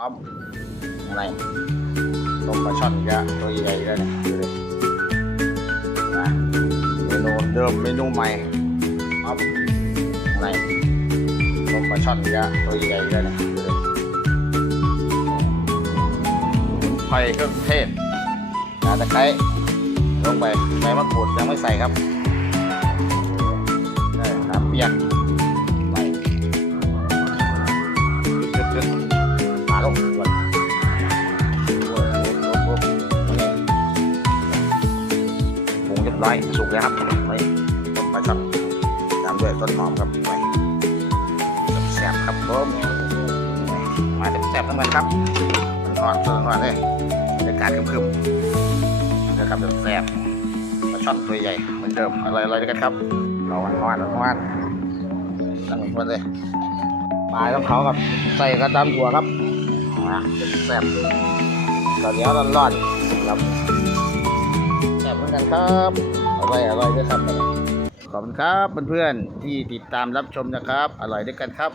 พร้อมอะไรต้มปลาช่อนยะตัวใหญ่เลยเนี่ยดูดินะเมนูเดิมเมนูใหม่พร้อมอะไรต้มปลาช่อนยะตัวใหญ่เลยเนี่ยดูดิสมุนไพรเครื่องเทศนาตะไคร้ลงไปใบมะกรูดยังไม่ใส่ครับเออน้ำเปียก ลงก่อนโอ้ยโอ้ยโอ้ยโอ้ยนี่ปรุงเรียบร้อยสุกแล้วครับนี่ต้มปลาช่อนตามด้วยต้นหอมครับนี่แซ่บครับผมมาแซ่บๆทั้งนั้นครับนอนๆนอนเลยบรรยากาศคึมๆนะครับแซ่บปลาช่อนตัวใหญ่เหมือนเดิมอร่อยๆด้วยกันครับเราวันๆเราวันๆตั้งหมันเลยปลาต้องเขากับใส่กระดำถั่วครับะแซ่บข้าวเหนียวร้อนๆครับแซ่บเหมือนกันครับอร่อยอร่อยด้วยครับขอบคุณครับเพื่อนๆที่ติดตามรับชมนะครับ อร่อยด้วยกันครับ